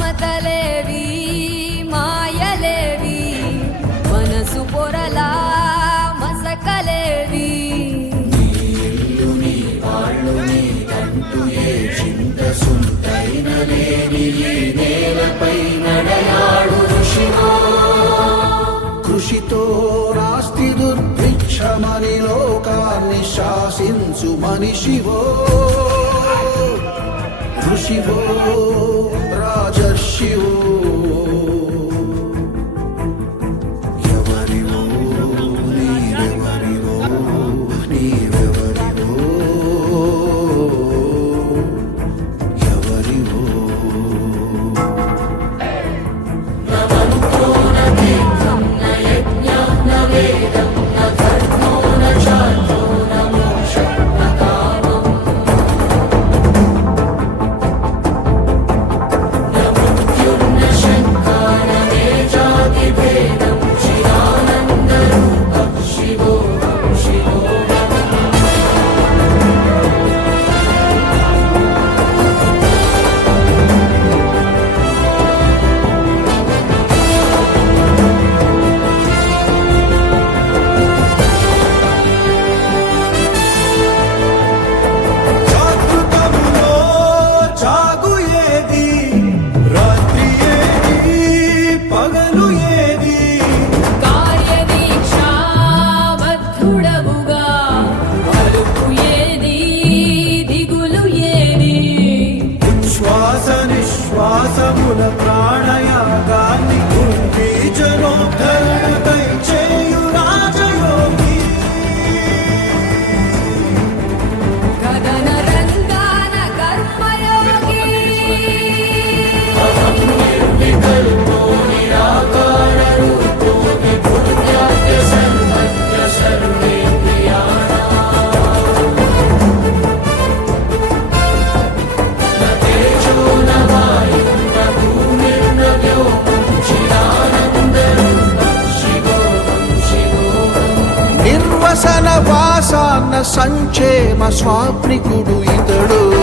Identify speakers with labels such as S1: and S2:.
S1: మమతలేవి మాయలేవి మనసు పొరలా మసకలేవి.
S2: కృషితో రాస్తి దుర్భిక్షమని మనిషివో ఋషివో way the సంక్షేమ స్వాప్రికుడు ఇతడు.